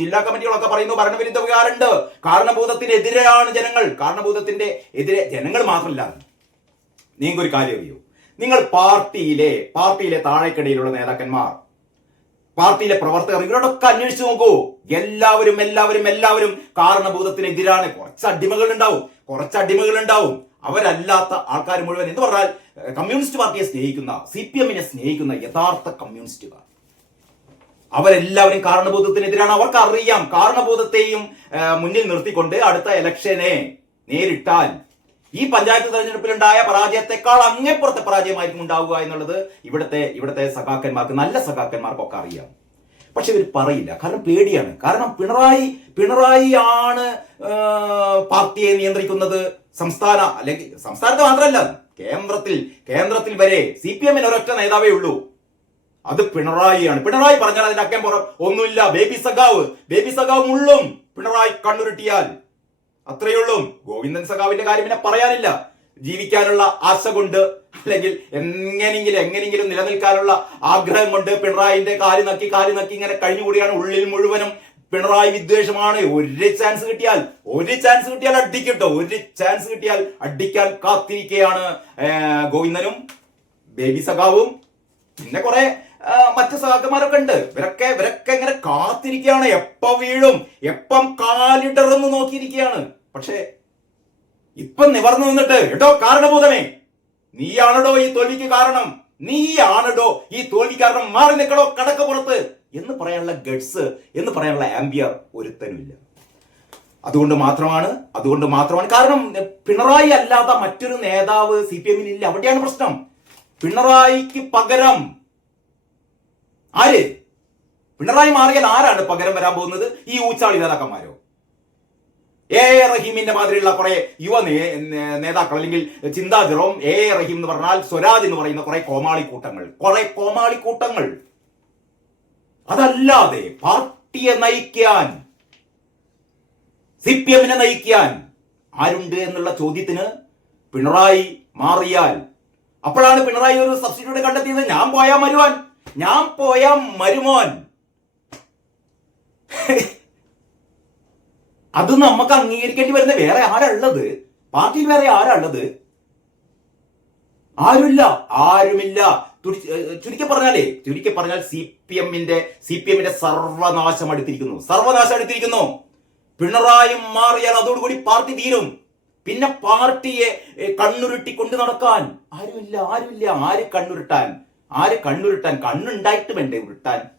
ജില്ലാ കമ്മിറ്റികളൊക്കെ പറയുന്നു ഭരണവിരുദ്ധ വികാരമുണ്ട്. കാരണഭൂതത്തിനെതിരെയാണ് ജനങ്ങൾ. കാരണഭൂതത്തിന്റെ എതിരെ ജനങ്ങൾ മാത്രമല്ല. നിങ്ങൾക്ക് ഒരു കാര്യം അറിയൂ? നിങ്ങൾ പാർട്ടിയിലെ പാർട്ടിയിലെ താഴേക്കടിയിലുള്ള നേതാക്കന്മാർ പാർട്ടിയിലെ പ്രവർത്തകർ ഇവരോടൊക്കെ അന്വേഷിച്ചു നോക്കൂ. എല്ലാവരും എല്ലാവരും എല്ലാവരും കാരണഭൂതത്തിനെതിരാണ് കുറച്ച് അടിമകൾ ഉണ്ടാവും കുറച്ച് അടിമകൾ ഉണ്ടാവും അവരല്ലാത്ത ആൾക്കാർ മുഴുവൻ എന്ന് പറഞ്ഞാൽ കമ്മ്യൂണിസ്റ്റ് പാർട്ടിയെ സ്നേഹിക്കുന്ന സി പി എമ്മിനെ സ്നേഹിക്കുന്ന യഥാർത്ഥ കമ്മ്യൂണിസ്റ്റുകാർ. അവരെല്ലാവരും കാരണബോധത്തിനെതിരാണ്. അവർക്ക് അറിയാം കാരണബോധത്തെയും മുന്നിൽ നിർത്തിക്കൊണ്ട് അടുത്ത ഇലക്ഷനെ നേരിട്ടാൽ ഈ പഞ്ചായത്ത് തെരഞ്ഞെടുപ്പിലുണ്ടായ പരാജയത്തെക്കാൾ അങ്ങേപ്പുറത്തെ പരാജയമായിരിക്കും ഉണ്ടാവുക എന്നുള്ളത് ഇവിടുത്തെ ഇവിടുത്തെ സഖാക്കന്മാർക്ക് നല്ല സഖാക്കന്മാർക്കൊക്കെ അറിയാം. പക്ഷെ ഇവർ പറയില്ല. കാരണം പേടിയാണ്. കാരണം പിണറായി പിണറായി ആണ് പാർട്ടിയെ നിയന്ത്രിക്കുന്നത് സംസ്ഥാന അല്ലെങ്കിൽ സംസ്ഥാനത്ത് മാത്രമല്ല കേന്ദ്രത്തിൽ കേന്ദ്രത്തിൽ വരെ സി പി എമ്മിന് ഒരൊറ്റ നേതാവേ ഉള്ളൂ. അത് പിണറായിയാണ്. പിണറായി പറഞ്ഞാൽ അതിന്റെ അക്കം പുറം ഒന്നുമില്ല. ബേബി സഖാവ്. ബേബി സഖാവ് മുള്ളും. പിണറായി കണ്ണുരുട്ടിയാൽ. അത്രയുള്ളൂ. ഗോവിന്ദൻ സഖാവിന്റെ കാര്യം പിന്നെ പറയാനില്ല. ജീവിക്കാനുള്ള ആശ കൊണ്ട് അല്ലെങ്കിൽ എങ്ങനെയെങ്കിലും എങ്ങനെയെങ്കിലും നിലനിൽക്കാനുള്ള ആഗ്രഹം കൊണ്ട് പിണറായിന്റെ കാൽ നക്കി കാൽ നക്കി ഇങ്ങനെ കഴിഞ്ഞുകൂടിയാണ് ഉള്ളിൽ മുഴുവനും പിണറായി വിദ്വേഷമാണ്. ഒരു ചാൻസ് കിട്ടിയാൽ ഒരു ചാൻസ് കിട്ടിയാൽ അടിക്കട്ടോ. ഒരു ചാൻസ് കിട്ടിയാൽ അടിക്കാൻ കാത്തിരിക്കുകയാണ് ഗോവിന്ദനും ബേബി സഖാവും പിന്നെ കുറെ മറ്റ് സഹാക്കന്മാരൊക്കെ ഉണ്ട്. ഇവരൊക്കെ ഇവരൊക്കെ ഇങ്ങനെ കാത്തിരിക്കുകയാണ്. എപ്പ വീഴും? എപ്പം കാലിടറന്ന് നോക്കിയിരിക്കുകയാണ്? പക്ഷേ ഇപ്പം നിവർന്നു നിന്നിട്ട് കേട്ടോ കാരണഭൂതമേ നീയാണടോ ഈ തോൽവിക്ക് കാരണം? നീയാണടോ ഈ തോൽവി കാരണം? മാറി നിൽക്കണോ കടക്ക പുറത്ത് എന്ന് പറയാനുള്ള ഗഡ്സ് എന്ന് പറയാനുള്ള ആംബിയർ ഒരുത്തനുമില്ല. അതുകൊണ്ട് മാത്രമാണ് അതുകൊണ്ട് മാത്രമാണ്. കാരണം പിണറായി അല്ലാത്ത മറ്റൊരു നേതാവ് സി പി എമ്മിൽ ഇല്ല. അവിടെയാണ് പ്രശ്നം. പിണറായിക്ക് പകരം ആര്? പിണറായി മാറിയാൽ ആരാണ് പകരം വരാൻ പോകുന്നത്? ഈ ഊച്ചാളി നേതാക്കന്മാരോ? എ എ റഹീമിന്റെ മാതിരിയുള്ള കുറെ യുവ നേതാക്കൾ അല്ലെങ്കിൽ ചിന്താ ജെറോം എ എ റഹീം എന്ന് പറഞ്ഞാൽ സ്വരാജ് എന്ന് പറയുന്ന കുറെ കോമാളി കൂട്ടങ്ങൾ കുറെ കോമാളി കൂട്ടങ്ങൾ അതല്ലാതെ പാർട്ടിയെ നയിക്കാൻ സി പി എമ്മിനെ നയിക്കാൻ ആരുണ്ട് എന്നുള്ള ചോദ്യത്തിന് പിണറായി മാറിയാൽ അപ്പോഴാണ് പിണറായി ഒരു സബ്സ്റ്റിറ്റ്യൂട്ട് കണ്ടെത്തിയത്. ഞാൻ പോയാൽ മരുവാൻ. ഞാൻ പോയ മരുമോൻ. അത് നമുക്ക് അംഗീകരിക്കേണ്ടി വരുന്ന വേറെ ആരാ ഉള്ളത് പാർട്ടിയിൽ വേറെ ആരാ ഉള്ളത് ആരുമില്ല. ആരുമില്ല ചുരുക്കി പറഞ്ഞാലേ ചുരുക്കി പറഞ്ഞാൽ സി പി എമ്മിന്റെ സി പി എമ്മിന്റെ സർവനാശം അടുത്തിരിക്കുന്നു. സർവനാശം അടുത്തിരിക്കുന്നു. പിണറായും മാറിയാൽ അതോടുകൂടി പാർട്ടി തീരും. പിന്നെ പാർട്ടിയെ കണ്ണുരുട്ടിക്കൊണ്ട് കണ്ണുരുട്ടി കൊണ്ട് നടക്കാൻ ആരുമില്ല ആരുമില്ല. ആര് കണ്ണുരുട്ടാൻ? ആര് കണ്ണുരുട്ടാൻ കണ്ണുണ്ടായിട്ട് വേണ്ടേ ഉരുട്ടാൻ?